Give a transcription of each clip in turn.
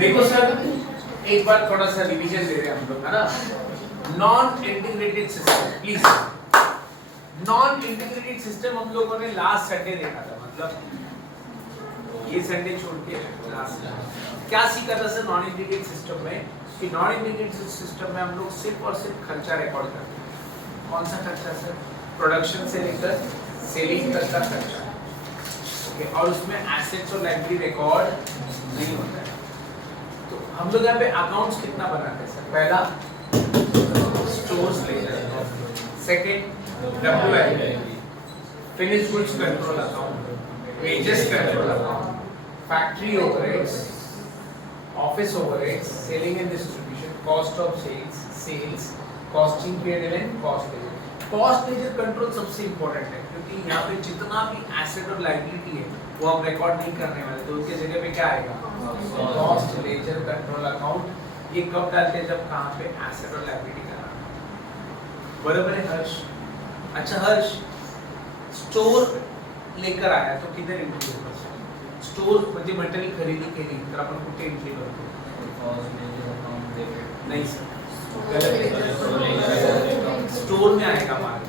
देखो सर, एक बार थोड़ा सा रिवीजन दे रहे हैं हम लोग, है ना। Non integrated system, please. Non integrated system हम लोगों ने लास्ट संडे देखा था, मतलब ये संडे छोड़ के लास्ट क्या सीखा था सर नॉन इंटीग्रेटेड सिस्टम में, कि नॉन इंटीग्रेटेड सिस्टम में हम लोग सिर्फ और सिर्फ खर्चा रिकॉर्ड करते हैं। कौन सा खर्चा सर? प्रोडक्शन से लेकर सेलिंग तक का खर्चा, ओके। और उसमें एसेट्स और लायबिलिटी रिकॉर्ड नहीं होता है। तो हम लोग यहाँ पे अकाउंट्स कितना बनाते हैं सर? पहला stores ledger, second WI finished goods control account, wages control account, factory overheads, office overheads, selling and distribution, cost of sales, costing period and cost ledger. Cost ledger control सबसे important है, क्योंकि यहाँ पे जितना भी asset और liability है वो हम रिकॉर्ड नहीं करने वाले, तो उसके जगह पे क्या आएगा? Cost ledger control account. ये कब डालते हैं? जब कहाँ पे एसेट और लायबिलिटी का, बराबर है हर्ष? अच्छा हर्ष, स्टोर लेकर आया तो किधर एंट्री होगा? स्टोर म्हणजे मटेरियल खरेदी केली तर आपण कुठे एंट्री करतो? नहीं सर, स्टोर में आएगा माल।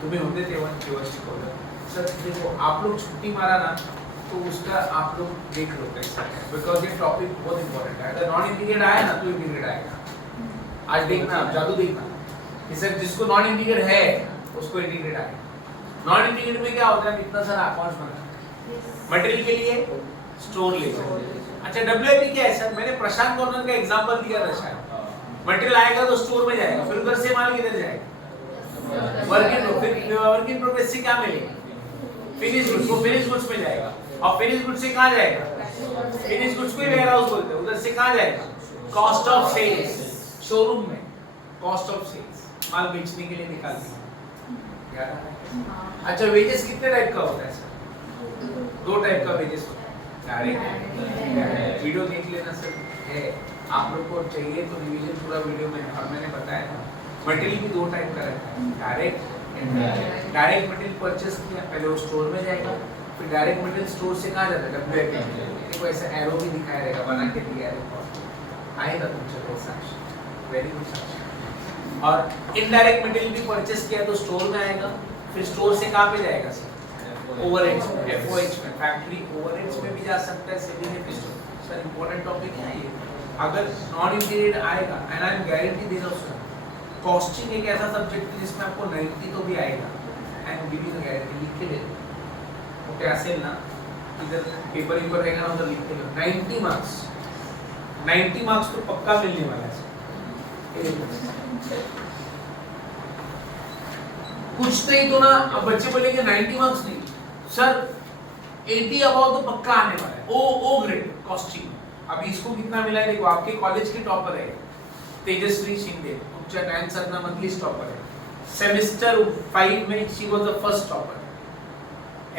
तुम्हें होते तेव्हा शिकवलं सर। देखो आप लोग छुट्टी मारा ना तो उसका आप लोग देख लो कैसा है, बिकॉज ये टॉपिक बहुत इंपॉर्टेंट है। अगर नॉन इंटीग्रेटेड आया ना तो इंटीग्रेटेड आएगा। आज देखना, आप जादू देखना कि सर जिसको नॉन इंटीग्रेटेड है उसको इंटीग्रेटेड आएगा। नॉन इंटीग्रेटेड में क्या होता है? इतना सारा अकाउंट्स बना, मटेरियल के लिए स्टोर लेजर। अच्छा डब्ल्यूआईपी क्या है सर? मैंने प्रशांत कॉर्नर का एग्जांपल दिया था शायद। मटेरियल आएगा तो स्टोर में जाएगा, फिर उधर से माल किधर जाएगा? वर्क इन प्रोग्रेस से क्या मिलेगा? फिनिश गुड्स, वो फिनिश गुड्स में जाएगा। और फिनिश गुड्स से कहाँ जाएगा? फिनिश गुड्स को वेयर हाउस बोलते हैं। उधर से कहाँ जाएगा? कॉस्ट ऑफ सेल्स, शोरूम में कॉस्ट ऑफ सेल्स, माल बेचने के लिए निकाल दिया। अच्छा वेजेस कितने टाइप का होता है सर? दो टाइप का वेजेस होता है, डायरेक्ट। वीडियो देख लेना सर, है आप लोग को चाहिए तो रिवीजन पूरा वीडियो में, और मैंने बताया था मटेरियल भी दो टाइप का रहता है, direct and indirect. Direct material purchase किया, पहले वो स्टोर में जाएगा, फिर डायरेक्ट मटेरियल स्टोर से कहाँ जाता है? डब्ल्यूआईपी। देखो ऐसा एरो भी दिखाया रहेगा, बना के दिया है, आएगा तुमसे वो साक्ष्य, वेरी गुड साक्ष्य। और इनडायरेक्ट मटेरियल भी परचेस किया तो स्टोर में आएगा, फिर स्टोर से कहाँ पे जाएगा सर? ओवरहेड्स में, एफओएच में, फैक्ट्री ओवरहेड्स में भी जा सकता है, selling and distribution. Sir important topic है ये। अगर नॉन इंटीग्रेटेड आएगा, एंड आई एम गारंटी दे रहा हूं सर, कॉस्टिंग एक ऐसा सब्जेक्ट है जिसमें आपको 90 तो भी आएगा, and give you the guarantee, लिख के दे दो। ओके असेल ना, इधर पेपर ऊपर रहेगा ना, उधर लिख के दो 90 मार्क्स। 90 मार्क्स तो पक्का मिलने वाला है सर। कुछ नहीं तो ना, अब बच्चे बोलेंगे 90 मार्क्स नहीं सर, 80 अबाउट तो पक्का आने वाला है। O grade costing. अभी इसको कितना मिला है देखो, आपके कॉलेज की टॉपर है तेजस्वी शिंदे, तुमच्या डांस सरना मधली टॉपर है। सेमेस्टर 5 में she was the first topper.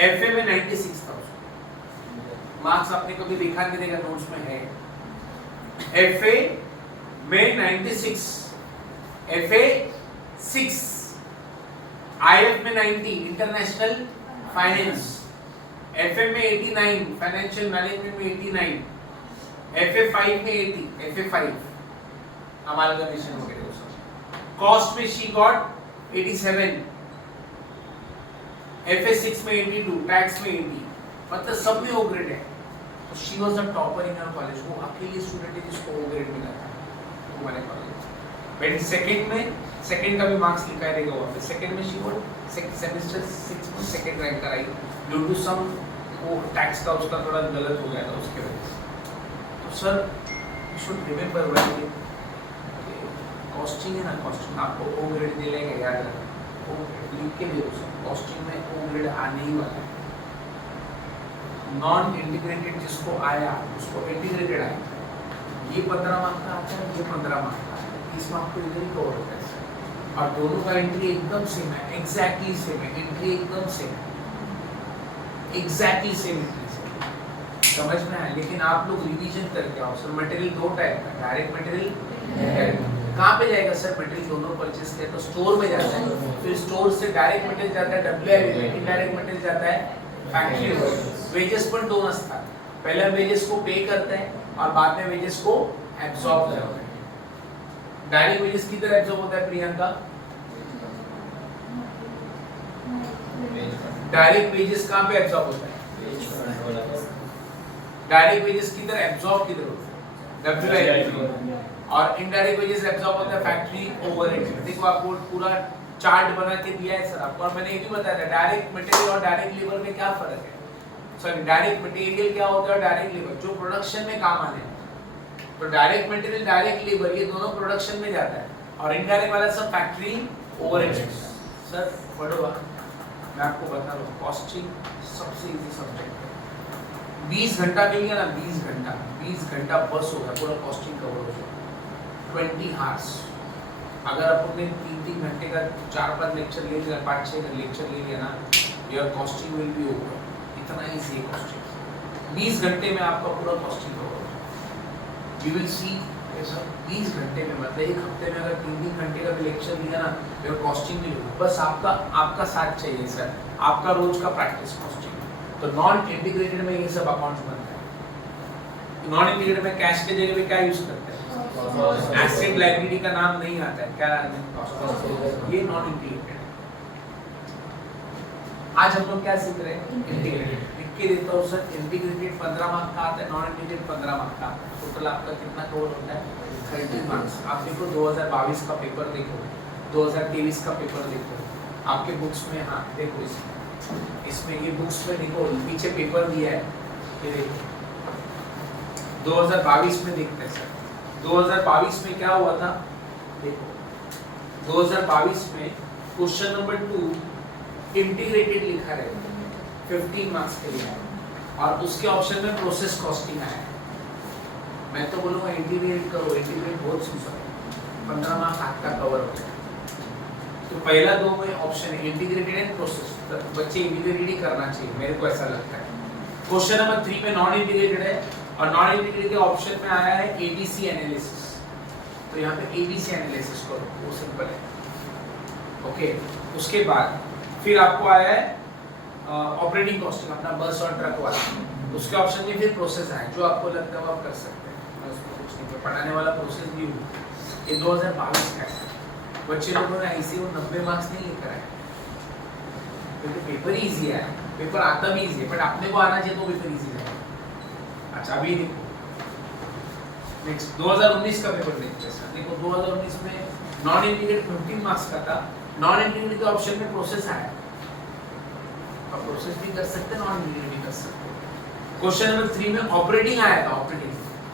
FA में 96,000 मार्क्स। आपने कभी देखा नहीं, देखा नोट्स में है। एफए में 96, एफए 6, आईएफ में 90 इंटरनेशनल फाइनेंस, एफए में 89 फाइनेंशियल मैनेजमेंट में 89, एफए 5 में 80, एफए 5 अमालगमेशन वगैरह वो सब। कॉस्ट में शी गॉट 87, एफए 6 में 82, टैक्स में 80, मतलब सब में ओ ग्रेड है। तो she was the topper in our college. वो अकेली स्टूडेंट है जिसको ओ ग्रेड मिला था हमारे कॉलेज। बट सेकंड में, सेकंड का भी मार्क्स लिखा है देखो वहाँ पे। सेकंड में शी गॉट सेमेस्टर 6 में सेकंड रैंक का आई, ड्यू टू सम वो टैक्स का उसका थोड़ा गलत हो गया था उसके वजह से। तो sir you should remember when costing है ना, कॉस्टिंग आपको ओ ग्रेड मिलेगा, याद रखना। ओ लिख के दे सर, कॉस्टिंग में ओ ग्रेड आने ही वाला है। नॉन इंटीग्रेटेड जिसको आया उसको इंटीग्रेटेड आएगा। ये 15 मार्क का आता है, ये 15 मार्क का आता है, 30 मार्क को इधर ही कवर होता है। और दोनों का एंट्री एकदम सेम है, एग्जैक्टली सेम है, एंट्री एकदम सेम है, एग्जैक्टली सेम एंट्री से। समझ में आया? लेकिन आप लोग रिवीजन करके आओ सर। मटेरियल दो टाइप का, डायरेक्ट मटेरियल। कहाँ पे जाएगा सर? मटेरियल दोनों परचेस किया तो स्टोर में जाता है, फिर स्टोर से डायरेक्ट मटेरियल जाता है डब्ल्यूआईपी में, इनडायरेक्ट मटेरियल जाता है फॅक्टरीवर. वेजेस पण दोन असतात, पहले हम वेजेस को पे करते हैं और बाद में वेजेस को एब्सॉर्ब करते हैं। डायरेक्ट वेजेस की तरह एब्सॉर्ब होता है प्रियंका? डायरेक्ट वेजेस कहां पे एब्सॉर्ब होता है? डायरेक्ट वेजेस की तरह एब्सॉर्ब किधर होता है? WIP। और इनडायरेक्ट वेजेस एब्सॉर्ब होता है फैक्ट्री ओवरहेड। देखो आपको पूरा चार्ट बना के दिया है सर आपको, और मैंने ये भी बताया था डायरेक्ट मटेरियल और डायरेक्ट लेबर में क्या फर्क है। सॉरी, डायरेक्ट मटेरियल क्या होता है और डायरेक्ट लेबर जो प्रोडक्शन में काम आने हैं। तो डायरेक्ट मटेरियल डायरेक्ट लेबर ये दोनों प्रोडक्शन में जाता है, और इनडायरेक्ट वाला सब फैक्ट्री ओवरहेड। सर पढ़ो मैं आपको बता रहा हूँ, कॉस्टिंग सबसे इजी सब्जेक्ट है। 20 घंटा मिल गया ना, 20 घंटा बस होगा पूरा कॉस्टिंग कवर हो जाएगा। 20 आवर्स अगर आपने 3 घंटे का 4-5 लेक्चर ले लिया, 5-6 लेक्चर ले लिया ना, your costing will be over. इतना इजी है कॉस्टिंग। 20 घंटे में आपका पूरा कॉस्टिंग कवर हो जाएगा। यू विल सी ऐसा 20 घंटे में, मतलब एक हफ्ते में अगर 3 घंटे का भी लेक्चर लिया ना, योर कॉस्टिंग भी होगा। बस आपका साथ चाहिए सर, आपका रोज का प्रैक्टिस कॉस्टिंग। तो नॉन इंटीग्रेटेड में ये सब अकाउंट्स बनता है। नॉन इंटीग्रेटेड में कैश के जगह पे क्या यूज करते हैं? एसेट लायबिलिटी का नाम नहीं आता है, क्या ये नॉन इंटीग्रेटेड। आज हम लोग क्या सीख रहे हैं? इंटीग्रेटेड। लिख के देता हूं सर, इंटीग्रेटेड 15 मार्क्स का आता है, नॉन इंटीग्रेटेड 15 मार्क्स का आता है। टोटल आपका कितना कवर होता है? 30 मार्क्स। आप देखो 2022 का पेपर देखो, 2023 का पेपर देखो, आपके बुक्स में, हाँ देखो इसमें ये बुक्स में देखो, पीछे पेपर दिया है, ये देखो 2022 में देखते हैं सर। 2022 में क्या हुआ था देखो, 2022 में क्वेश्चन नंबर 2 इंटीग्रेटेड लिखा है, 15 मार्क्स के लिए, और उसके ऑप्शन में प्रोसेस कॉस्टिंग आया है। मैं तो बोलूँगा इंटीग्रेट करो, इंटीग्रेट बहुत सिंपल है, 15 मार्क्स आपका कवर हो जाएगा। तो पहला 2 में ऑप्शन है इंटीग्रेटेड एंड प्रोसेस, तो बच्चे इंटीग्रेटेड करना चाहिए, मेरे को ऐसा लगता है। क्वेश्चन नंबर 3 में नॉन इंटीग्रेटेड है, और नॉन इंटीग्रेटेड के ऑप्शन में आया है एबीसी एनालिसिस, तो यहाँ पे एबीसी एनालिसिस करो, वो सिंपल है। ओके, उसके बाद फिर आपको आया है ऑपरेटिंग कॉस्टिंग, अपना बस और ट्रक वाला, उसके ऑप्शन में फिर प्रोसेस आया, जो आपको लगता है वो आप कर सकते हैं, उसमें कुछ नहीं, पढ़ाने वाला प्रोसेस भी हो। ये 2022 का है, बच्चे लोगों ने ऐसे वो 90 मार्क्स नहीं लेकर आए, क्योंकि पेपर इजी है, पेपर आता भी इजी है, बट अपने को आना चाहिए तो पेपर इजी है। अच्छा अभी देखो नेक्स्ट 2019 का पेपर देखते हैं। देखो 2019 में नॉन इंटीग्रेटेड 15 मार्क्स का था, नॉन इंटीग्रेटेड के ऑप्शन में प्रोसेस आया, अब प्रोसेस भी कर सकते हैं, नॉन इंटीग्रेटेड भी कर सकते हैं। क्वेश्चन नंबर 3 में ऑपरेटिंग आया था,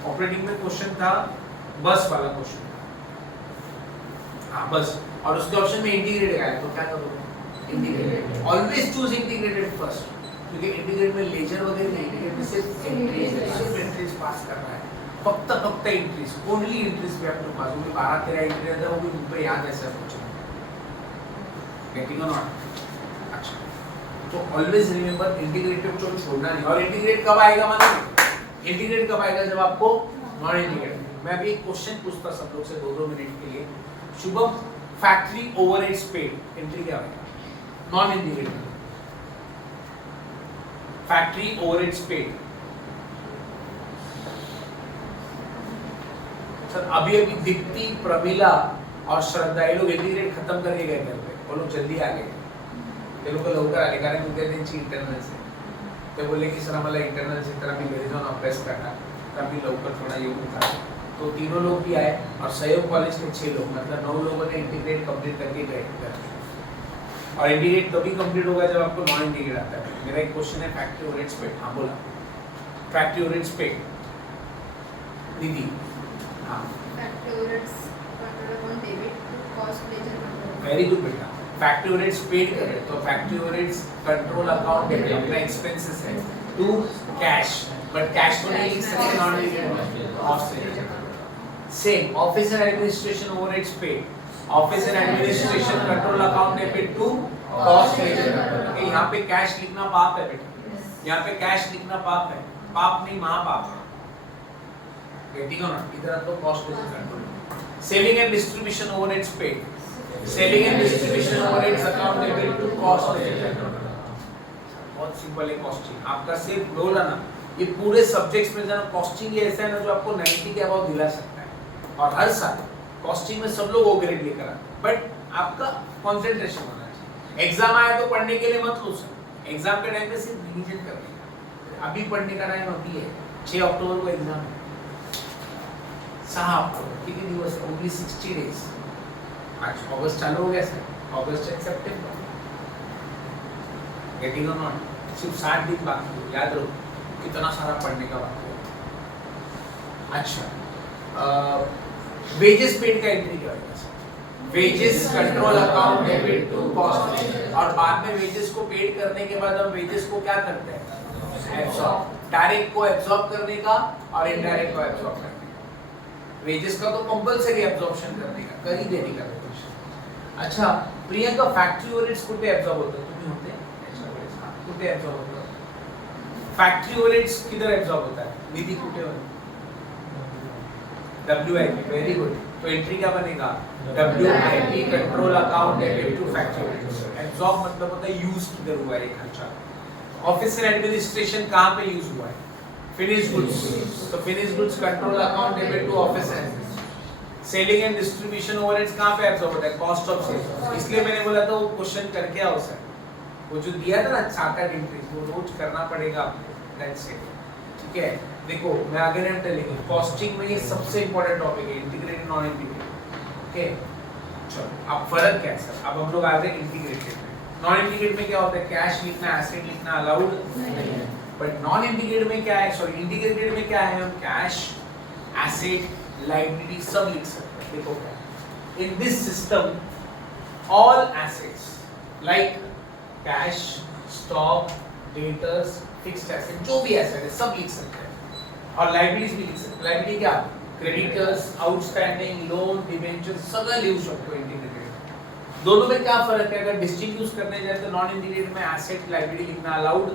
ऑपरेटिंग में क्वेश्चन था बस वाला क्वेश्चन, हाँ बस, और उसके ऑप्शन में इंटीग्रेटेड आया, तो क्या करोगे? Integrated. Always choose integrated first, क्योंकि इंटीग्रेट में लेजर वगैरह नहीं, इंटीग्रेट में सिर्फ एंट्रीज पास करना है, फक्त एंट्रीज, ओनली एंट्रीज पे अपने पास होगी। 12-13 एंट्री रहता है, वो भी उन पे याद है सब कुछ, गेटिंग और नॉट। अच्छा, तो ऑलवेज रिमेंबर इंटीग्रेटेड को छोड़ना नहीं। और इंटीग्रेट कब आएगा? मतलब इंटीग्रेट कब आएगा? जब आपको नॉन इंटीग्रेट। मैं अभी एक क्वेश्चन पूछता सब लोग से 2-2 मिनट के लिए। Shubham, factory overheads paid entry क्या आएगा? Non integrated factory overheads paid. Sir अभी दीप्ति, प्रमिला और श्रद्धा ये लोग इंटीग्रेट खत्म करके गए घर पे, वो लोग जल्दी आ गए, ये लोग लवकर आले, कारण उद्या त्यांची इंटरनल से ते बोलले की सर आम्हाला इंटरनल से तर आम्ही घरी जाऊन अभ्यास करणार, तर आम्ही लवकर थोड़ा येऊन उठा। तो तीनों लोग भी आए, और सहयोग कॉलेज के 6 लोग, मतलब 9 लोगों ने इंटीग्रेट कंप्लीट करके गए घर। और इंटीग्रेट तभी कंप्लीट होगा जब आपको नॉन इंटीग्रेट आता है। मेरा एक क्वेश्चन है फैक्ट्री ओवरहेड्स पेड, हाँ बोला, फैक्ट्री ओवरहेड्स पेड निधि, हाँ factory overheads control on debit to cost ledger control. Very good बेटा, फैक्ट्री ओवरहेड्स पेड कर रहे, तो factory overheads control account debit अपना एक्सपेंसेस है टू कैश, बट कैश तो नहीं लिख सकते non integrate cost ledger. Same office and administration overheads paid, office and administration control account debit to cost ledger. यहाँ पे कैश लिखना पाप है बेटा, यहाँ पे कैश लिखना पाप है, पाप नहीं महापाप है, गेटिंग और नॉट? इधर तो cost ledger control. Selling and distribution overheads paid, selling and distribution overheads account debit to cost ledger. बहुत सिंपल है कॉस्टिंग, आपका सिर्फ बोला ना ये पूरे सब्जेक्ट्स में जरा कॉस्टिंग ये ऐसा है ना जो आपको 90 के अबाव दिला सकता है और हर साल कॉस्टिंग में सब लोग ओ ग्रेड लेकर आते हैं, बट आपका कंसंट्रेशन होना चाहिए। एग्जाम आया तो पढ़ने के लिए मत लो सर, एग्जाम के टाइम पे सिर्फ रिवीजन करने का। अभी पढ़ने का टाइम अभी है, 6 अक्टूबर को एग्जाम है, 6 अक्टूबर कितने दिवस, ओनली 60 डेज। आज अगस्त चालू हो गया सर, अगस्त से सितंबर, गेटिंग ऑन नॉट, सिर्फ 60 दिन बाकी है, याद रखो कितना सारा पढ़ने का बाकी है। अच्छा, वेजेस पेड का एंट्री क्या होगा sir? Wages control account debit to cost, और बाद में वेजेस को पेड करने के बाद हम वेजेस को क्या करते हैं, एब्सॉर्ब, डायरेक्ट को एब्सॉर्ब करने का और इनडायरेक्ट को एब्सॉर्ब करने का। वेजेस का तो कंपलसरी एब्सॉर्प्शन करने का, कर ही देने का। अच्छा प्रियंका, फैक्ट्री ओवरहेड्स कुठे एब्सॉर्ब होतात, तुम्ही होते कुठे एब्सॉर्ब होतात? फैक्ट्री ओवरहेड्स किधर एब्सॉर्ब होता है, निधि कुठे होता है? WIP, very good. तो एंट्री क्या बनेगा, WIP control account debit to factory overheads. Absorb मतलब होता है यूज किधर हुआ है ये खर्चा। ऑफिस एंड एडमिनिस्ट्रेशन कहां पे यूज हुआ है, फिनिश गुड्स, तो finish goods control account debit to office and selling and distribution overheads कहां पे एब्सॉर्ब होता है, कॉस्ट ऑफ सेल्स। इसलिए मैंने बोला था वो क्वेश्चन करके आओ सर, वो जो दिया था ना 4 एंट्रीज, वो रोज करना पड़ेगा आपको, दैट्स इट। ठीक है, देखो मैं आगे नहीं टेलिंग, कॉस्टिंग में ये सबसे इंपॉर्टेंट टॉपिक है, इंटीग्रेटेड नॉन इंटीग्रेटेड। ओके चलो, अब फर्क क्या है सर, अब हम लोग आ गए इंटीग्रेटेड में। नॉन इंटीग्रेटेड में क्या होता है, कैश लिखना, एसेट लिखना अलाउड नहीं है, बट नॉन इंटीग्रेटेड में क्या है, सॉरी इंटीग्रेटेड में क्या है, हम कैश, एसेट, लायबिलिटी सब लिख सकते हैं। देखो क्या, in this system all assets like cash, stock, debtors, fixed asset, जो भी एसेट है सब लिख सकते हैं, और लायबिलिटीज भी लिख सकते हैं। लायबिलिटी क्या, क्रेडिटर्स, आउटस्टैंडिंग, लोन, डिबेंचर सगळं लिहू शकतो इंटीग्रेटेड। दोनों में क्या फर्क है, अगर डिस्टिंग्विश करने जाए तो नॉन इंटीग्रेटेड में एसेट लायबिलिटी लिखना अलाउड,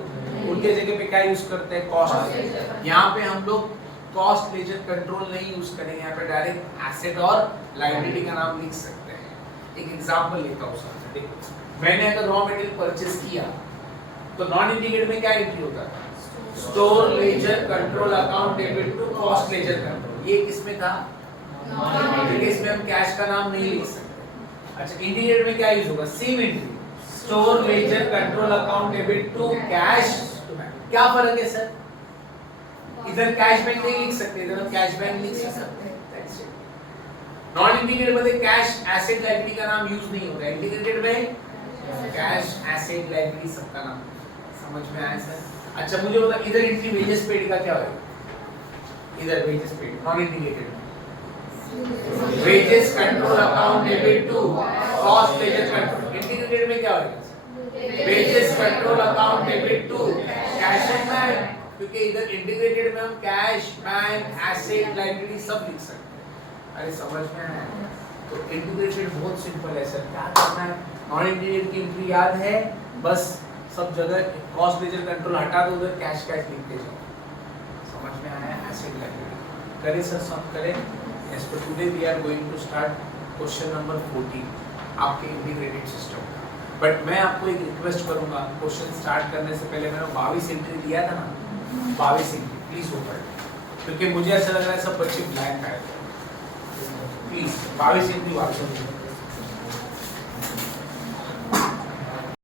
उनके जगह पे क्या यूज करते हैं, कॉस्ट। यहाँ पे हम लोग कॉस्ट लेजर कंट्रोल नहीं यूज करेंगे, यहाँ पे डायरेक्ट एसेट और लायबिलिटी का नाम लिख सकते हैं। एक एग्जांपल लेता हूँ सर, देखो मैंने अगर रॉ मटेरियल परचेस किया तो नॉन इंटीग्रेटेड में क्या एंट्री होता था, store ledger control account debit to cost ledger control. ये किसमें था, क्योंकि इसमें हम कैश का नाम नहीं लिख सकते। अच्छा इंटीग्रेटेड में क्या यूज होगा, same entry, store ledger control account debit to cash to bank. क्या फर्क है सर, इधर कैश बैंक नहीं लिख सकते, इधर हम कैश बैंक लिख सकते हैं। नॉन इंटीग्रेटेड में कैश एसेट लायबिलिटी का नाम यूज नहीं होता, इंटीग्रेटेड में कैश एसेट लायबिलिटी सबका नाम। समझ में आया सर? अच्छा मुझे बता, इधर एंट्री वेजेस पेड का क्या होगा, इधर वेजेस पेड नॉन इंटीग्रेटेड में wages control account debit to cost ledger control. Integrated में क्या होगा, wages control account debit to cash and bank, क्योंकि इधर इंटीग्रेटेड में हम कैश, बैंक, एसेट, लायबिलिटी सब लिख सकते हैं। अरे समझ में आया? तो इंटीग्रेटेड बहुत सिंपल है सर, क्या करना है, नॉन इंटीग्रेटेड की एंट्री याद है, बस सब जगह कॉस्ट लेजर कंट्रोल हटा दो, उधर कैश कैश लिखते जाओ। समझ में आया? एसेट लायबिलिटी करें सर, सब करें। Yes, but today we are going to start question number 14 आपके इंटीग्रेटेड सिस्टम का। बट मैं आपको एक रिक्वेस्ट करूंगा, क्वेश्चन स्टार्ट करने से पहले मैंने 22 एंट्री दिया था ना, 22 एंट्री प्लीज ओपन, क्योंकि मुझे ऐसा लग रहा है सब बच्चे ब्लैंक आए। प्लीज 22 एंट्री वापस